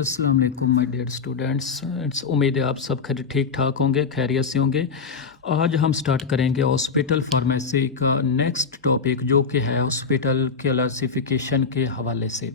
अस्सलाम वालेकुम my dear students. उम्मीद है आप सब खैर ठीक ठाक होंगे, खैरियत से होंगे। आज हम स्टार्ट करेंगे हॉस्पिटल फार्मेसी का नेक्स्ट टॉपिक, जो कि है हॉस्पिटल क्लासिफिकेशन के हवाले से।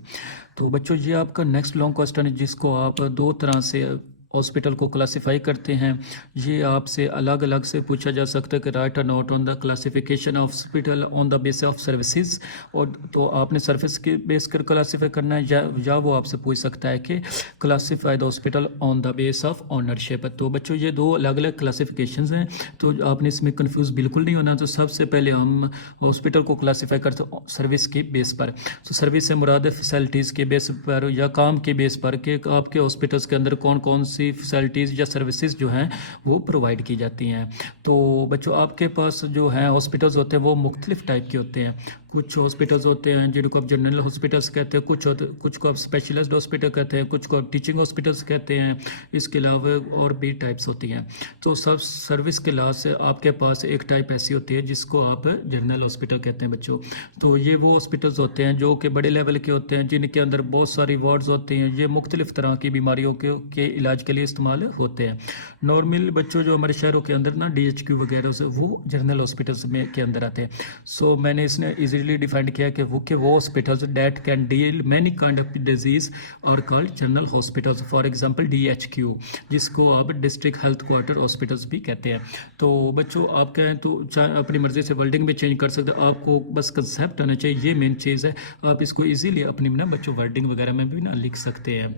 तो बच्चों, ये आपका नेक्स्ट लॉन्ग क्वेश्चन है, जिसको आप दो तरह से हॉस्पिटल को क्लासिफाई करते हैं। ये आपसे अलग अलग से पूछा जा सकता है कि right a note on the classification of hospital on the base of services, और तो आपने सर्विस के बेस कर क्लासीफाई करना है, या वो आपसे पूछ सकता है कि classify the hospital on the base of ownership. तो बच्चों, ये दो अलग अलग क्लासिफिकेशंस हैं, तो आपने इसमें कंफ्यूज बिल्कुल नहीं होना। तो सबसे पहले हम हॉस्पिटल को क्लासीफाई करते हैं सर्विस के बेस पर। तो सर्विस से मुराद फैसिलिटीज़ के बेस पर या काम के बेस पर कि आपके हॉस्पिटल्स के अंदर कौन कौन सी फैसिलिटीज़ या सर्विसेज जो हैं वो प्रोवाइड की जाती हैं। तो बच्चों, आपके पास जो है हॉस्पिटल्स होते हैं वो मुख्तलिफ टाइप के होते हैं। कुछ हॉस्पिटल्स होते हैं जिनको आप जनरल हॉस्पिटल्स कहते हैं, कुछ को आप स्पेशलाइज्ड हॉस्पिटल कहते हैं, कुछ को आप टीचिंग हॉस्पिटल्स कहते हैं। इसके अलावा और भी टाइप्स होती हैं। तो सब सर्विस के लिहाज से आपके पास एक टाइप ऐसी होती है जिसको आप जनरल हॉस्पिटल कहते हैं बच्चों। तो ये वो हॉस्पिटल्स होते हैं जो कि बड़े लेवल के होते हैं, जिनके अंदर बहुत सारी वार्ड्स होते हैं। ये मुख्तलिफ तरह की बीमारियों के इलाज के लिए इस्तेमाल होते हैं। नॉर्मल बच्चों, जो हमारे शहरों के अंदर ना DHQ वगैरह से, वो जनरल हॉस्पिटल्स में के अंदर आते हैं। सो मैंने इसने इजीली डिफाइंड किया कि वो hospitals that can deal many kind of disease और called general hospitals. For example DHQ, जिसको आप डिस्ट्रिक्ट हेल्थ क्वार्टर हॉस्पिटल्स भी कहते हैं। तो बच्चों, आप कहें तो चाहे अपनी मर्जी से वर्डिंग भी चेंज कर सकते हैं, आपको बस कंसेप्ट आना चाहिए, ये मेन चीज़ है। आप इसको इजीली अपनी ना बच्चों वर्डिंग वगैरह में भी ना लिख सकते हैं।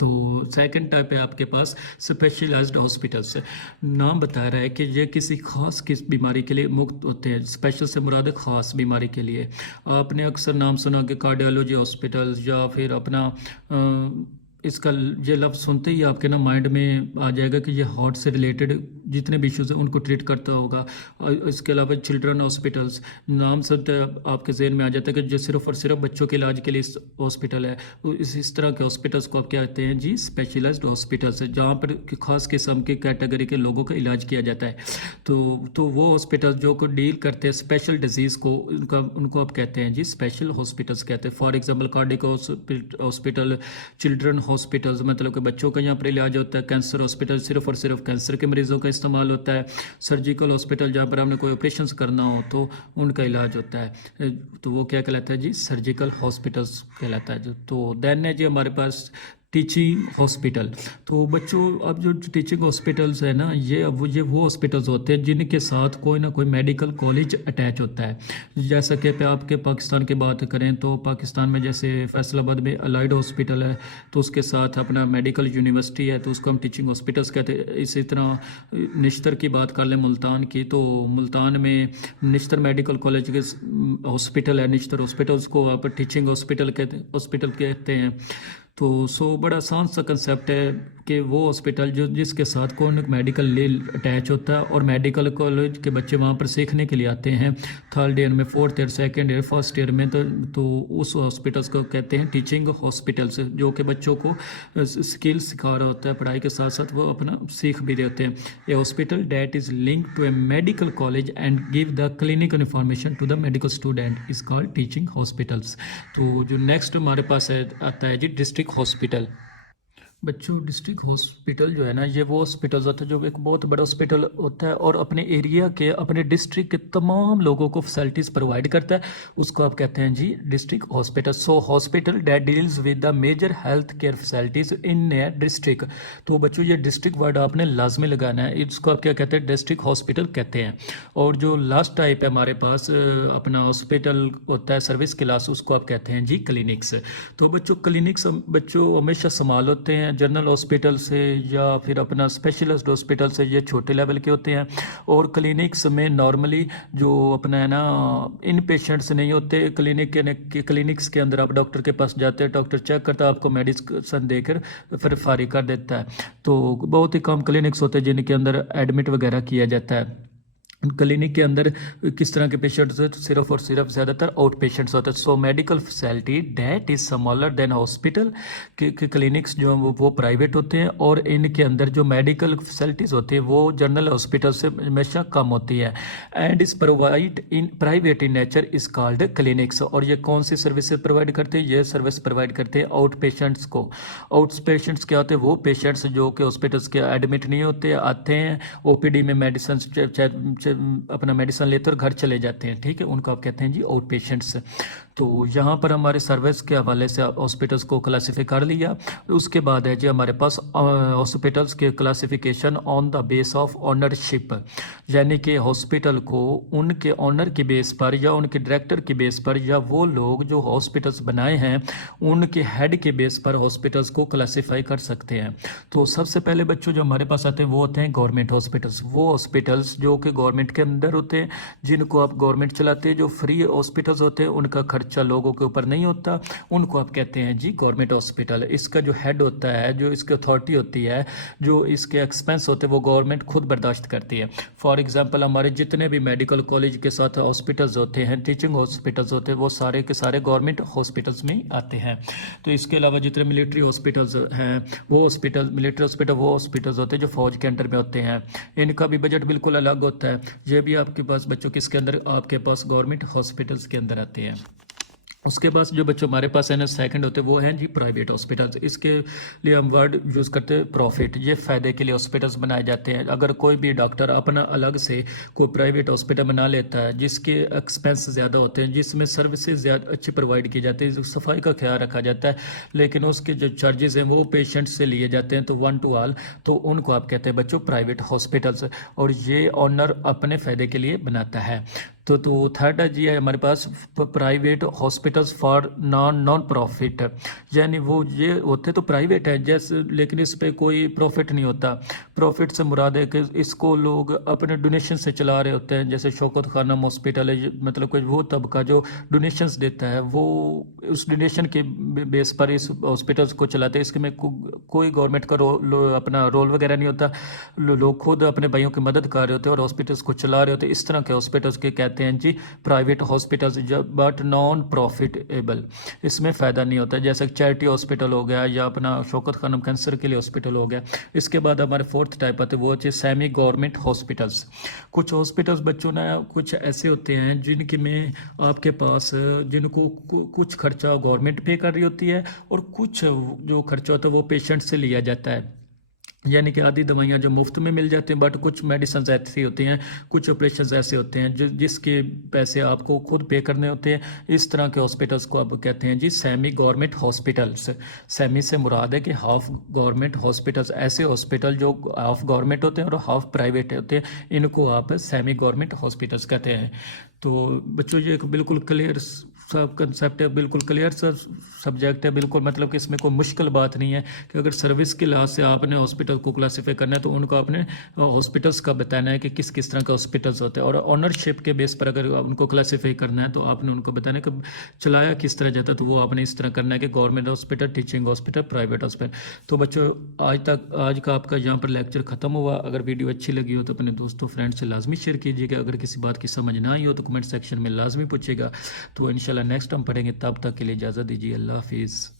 तो सेकंड टाइप है आपके पास स्पेशलाइज्ड हॉस्पिटल्स। नाम बता रहा है कि ये किस बीमारी के लिए मुक्त होते हैं। स्पेशल से मुराद है खास बीमारी के लिए। आपने अक्सर नाम सुना कि कार्डियोलॉजी हॉस्पिटल्स, या फिर अपना इसका ये लफ्ज़ सुनते ही आपके ना माइंड में आ जाएगा कि ये हार्ट से रिलेटेड जितने भी इश्यूज़ हैं उनको ट्रीट करता होगा। और इसके अलावा चिल्ड्रन हॉस्पिटल्स, नाम सुनते आपके जहन में आ जाता है कि जो सिर्फ और सिर्फ बच्चों के इलाज के लिए हॉस्पिटल है। तो इस तरह के हॉस्पिटल्स को आप क्या कहते हैं जी? स्पेशलाइज्ड हॉस्पिटल्स है, जहाँ पर खास किस्म के कैटेगरी के लोगों का इलाज किया जाता है। तो वो हॉस्पिटल जो को डील करते हैं स्पेशल डिजीज़ को, उनको आप कहते हैं जी स्पेशल हॉस्पिटल्स कहते हैं। For example cardiac hospital, children hospitals मतलब कि बच्चों का यहाँ पर इलाज होता है। कैंसर हॉस्पिटल, सिर्फ और सिर्फ कैंसर के मरीजों का इस्तेमाल होता है। सर्जिकल हॉस्पिटल, जहाँ पर आपने कोई ऑपरेशन करना हो तो उनका इलाज होता है। तो वो क्या कहलाता है जी? सर्जिकल हॉस्पिटल्स कहलाता है। तो देन है जी हमारे पास टीचिंग हॉस्पिटल। तो बच्चों, अब जो टीचिंग हॉस्पिटल्स है ना, ये वो हॉस्पिटल्स होते हैं जिनके साथ कोई ना कोई मेडिकल कॉलेज अटैच होता है। जैसा कि आपके पाकिस्तान की बात करें तो पाकिस्तान में जैसे फैसलाबाद में अलाइड हॉस्पिटल है, तो उसके साथ अपना मेडिकल यूनिवर्सिटी है, तो उसको हम टीचिंग हॉस्पिटल्स कहते हैं। इसी तरह निश्तर की बात कर लें, मुल्तान की, तो मुल्तान में निश्तर मेडिकल कॉलेज के हॉस्पिटल है, निश्तर हॉस्पिटल, उसको आप टीचिंग हॉस्पिटल कहते हैं। तो बड़ा आसान सा कंसेप्ट है कि वो हॉस्पिटल जिसके साथ कौन मेडिकल ले अटैच होता है, और मेडिकल कॉलेज के बच्चे वहाँ पर सीखने के लिए आते हैं थर्ड ईयर में, fourth year, second year, first year में। तो उस हॉस्पिटल्स को कहते हैं टीचिंग हॉस्पिटल्स, जो कि बच्चों को स्किल सिखा रहा होता है, पढ़ाई के साथ साथ वो अपना सीख भी देते हैं। A hospital that is link to a medical college and give the clinical information to the medical student is called teaching hospitals. तो जो नेक्स्ट हमारे पास है आता है जी डिस्ट्रिक्ट हॉस्पिटल। बच्चों, डिस्ट्रिक्ट हॉस्पिटल जो है ना, ये वो हॉस्पिटल होता है जो एक बहुत बड़ा हॉस्पिटल होता है और अपने एरिया के, अपने डिस्ट्रिक्ट के तमाम लोगों को फैसिलिटीज़ प्रोवाइड करता है। उसको आप कहते हैं जी district hospital. So hospital that deals with the major health care facilities in a district. तो बच्चों, ये डिस्ट्रिक्ट वर्ड आपने लाजमी लगाना है, इसको आप क्या कहते हैं? डिस्ट्रिक्ट हॉस्पिटल कहते हैं। और जो लास्ट टाइप है हमारे पास अपना हॉस्पिटल होता है सर्विस क्लास, उसको आप कहते हैं जी क्लिनिक्स। तो बच्चों, क्लिनिक्स बच्चों हमेशा संभाल होते हैं जनरल हॉस्पिटल से या फिर अपना स्पेशलिस्ट हॉस्पिटल से, ये छोटे लेवल के होते हैं। और क्लिनिक्स में नॉर्मली जो अपना है ना इन पेशेंट्स नहीं होते। क्लिनिक्स के अंदर आप डॉक्टर के पास जाते हैं, डॉक्टर चेक करता है, आपको मेडिसिन देकर फिर फारिग कर देता है। तो बहुत ही कम क्लिनिक्स होते हैं जिनके अंदर एडमिट वगैरह किया जाता है। क्लिनिक के अंदर किस तरह के पेशेंट्स होते हैं? तो सिर्फ और सिर्फ ज़्यादातर आउट पेशेंट्स होते हैं। So medical facility that is smaller than hospital के क्लिनिक्स जो हैं वो प्राइवेट होते हैं, और इनके अंदर जो मेडिकल फैसिलिटीज़ होती है वो जनरल हॉस्पिटल से हमेशा कम होती है। And is provide in private in nature is called clinics. और ये कौन सी सर्विसेज प्रोवाइड करते हैं? ये सर्विस प्रोवाइड करते हैं आउट पेशेंट्स को। आउट पेशेंट्स क्या होते हैं? वो पेशेंट्स जो कि हॉस्पिटल्स के एडमिट नहीं होते, आते हैं ओपीडी में मेडिसिन अपना मेडिसिन लेते और घर चले जाते हैं, ठीक है, उनको आप कहते हैं जी आउट पेशेंट्स। तो यहाँ पर हमारे सर्विस के हवाले से हॉस्पिटल्स को क्लासीफाई कर लिया। उसके बाद है जी हमारे पास हॉस्पिटल्स के classification on the base of ownership, यानी कि हॉस्पिटल को उनके ऑनर की बेस पर या उनके डायरेक्टर की बेस पर या वो लोग जो हॉस्पिटल्स बनाए हैं उनके हेड के बेस पर हॉस्पिटल्स को क्लासीफाई कर सकते हैं। तो सबसे पहले बच्चों जो हमारे पास आते हैं वो होते हैं गवर्नमेंट हॉस्पिटल्स। वो हॉस्पिटल्स जो कि गवर्नमेंट के अंदर होते हैं, जिनको आप गवर्नमेंट चलाते हैं, जो फ्री हॉस्पिटल्स होते हैं उनका खर्चा लोगों के ऊपर नहीं होता, उनको आप कहते हैं जी गवर्नमेंट हॉस्पिटल। इसका जो हेड होता है, जो इसकी अथॉरिटी होती है, जो इसके एक्सपेंस होते हैं वो गवर्नमेंट खुद बर्दाश्त करती है। फॉर एग्जांपल हमारे जितने भी मेडिकल कॉलेज के साथ हॉस्पिटल्स होते हैं, टीचिंग हॉस्पिटल्स होते हैं, वो सारे के सारे गवर्नमेंट हॉस्पिटल्स में ही आते हैं। तो इसके अलावा जितने मिलिट्री हॉस्पिटल्स हैं वो हॉस्पिटल, मिलिट्री हॉस्पिटल वो हॉस्पिटल्स होते हैं जो फौज के अंडर में होते हैं, इनका भी बजट बिल्कुल अलग होता है। ये भी आपके पास बच्चों किसके अंदर, आपके पास गवर्नमेंट हॉस्पिटल्स के अंदर आते हैं। उसके बाद जो बच्चों हमारे पास है ना सेकंड होते हैं वो हैं जी प्राइवेट हॉस्पिटल्स। इसके लिए हम वर्ड यूज़ करते हैं प्रॉफिट। ये फ़ायदे के लिए हॉस्पिटल्स बनाए जाते हैं। अगर कोई भी डॉक्टर अपना अलग से कोई प्राइवेट हॉस्पिटल बना लेता है जिसके एक्सपेंस ज़्यादा होते हैं, जिसमें सर्विसेज ज़्यादा अच्छी प्रोवाइड की जाती है, सफाई का ख्याल रखा जाता है, लेकिन उसके जो चार्जेस हैं वो पेशेंट से लिए जाते हैं तो 1 to all, तो उनको आप कहते हैं बच्चों प्राइवेट हॉस्पिटल्स। और ये ऑनर अपने फ़ायदे के लिए बनाता है। तो थर्ड है जी है हमारे पास private hospitals for non profit, यानी वो ये होते तो प्राइवेट है जैसे, लेकिन इस पे कोई प्रॉफिट नहीं होता। प्रॉफिट से मुराद है कि इसको लोग अपने डोनेशन से चला रहे होते हैं। जैसे शौकत खानम हॉस्पिटल है, मतलब कोई वो तबका जो डोनेशंस देता है वो उस डोनेशन के बेस पर इस हॉस्पिटल्स को चलाते हैं। इसके में कोई गवर्नमेंट का अपना रोल वगैरह नहीं होता। लोग खुद अपने भाइयों की मदद कर रहे होते हैं और हॉस्पिटल्स को चला रहे होते हैं। इस तरह के हॉस्पिटल्स के कहते हैं जी private hospitals, but non profitable. इसमें फ़ायदा नहीं होता, जैसे चैरिटी हॉस्पिटल हो गया या अपना शौकत खानम कैंसर के लिए हॉस्पिटल हो गया। इसके बाद हमारे फोर्थ टाइप आते हैं वो होते हैं सेमी गवर्नमेंट हॉस्पिटल्स। कुछ हॉस्पिटल्स बच्चों ना कुछ ऐसे होते हैं जिनके में आपके पास जिनको कुछ खर्चा गवर्नमेंट पे कर रही होती है और कुछ जो खर्चा होता है वो पेशेंट से लिया जाता है। यानी कि आधी दवाइयाँ जो मुफ्त में मिल जाती हैं, बट कुछ मेडिसिन ऐसी होती हैं, कुछ ऑपरेशन ऐसे होते हैं जिसके पैसे आपको खुद पे करने होते हैं। इस तरह के हॉस्पिटल्स को आप कहते हैं G semi government hospitals. Semi से मुराद है कि हाफ गवर्नमेंट हॉस्पिटल्स, ऐसे हॉस्पिटल जो हाफ गवर्नमेंट होते हैं और हाफ प्राइवेट होते हैं, इनको आप सेमी गवर्नमेंट हॉस्पिटल्स कहते हैं। तो बच्चों ये एक बिल्कुल क्लियर सब कंसेप्ट है, बिल्कुल क्लियर सा सब्जेक्ट है, बिल्कुल मतलब कि इसमें कोई मुश्किल बात नहीं है कि अगर सर्विस के लिहाज से आपने हॉस्पिटल को क्लासीफाई करना है तो उनको आपने हॉस्पिटल्स का बताना है कि किस किस तरह के हॉस्पिटल्स होते हैं, और ऑनरशिप के बेस पर अगर उनको क्लासीफाई करना है तो आपने उनको बताना है कि चलाया किस तरह जाता है, तो वो आपने इस तरह करना है कि government hospital, teaching hospital, private hospital. तो बच्चों आज का आपका यहाँ पर लेक्चर ख़त्म हुआ। अगर वीडियो अच्छी लगी हो तो अपने दोस्तों फ्रेंड से लाजमी शेयर कीजिएगा। अगर किसी बात की समझ ना आई हो तो कमेंट सेक्शन में लाजमी पूछेगा। तो इंशाल्लाह नेक्स्ट हम पढ़ेंगे, तब तक के लिए इजाज़त दीजिए। अल्लाह हाफिज़।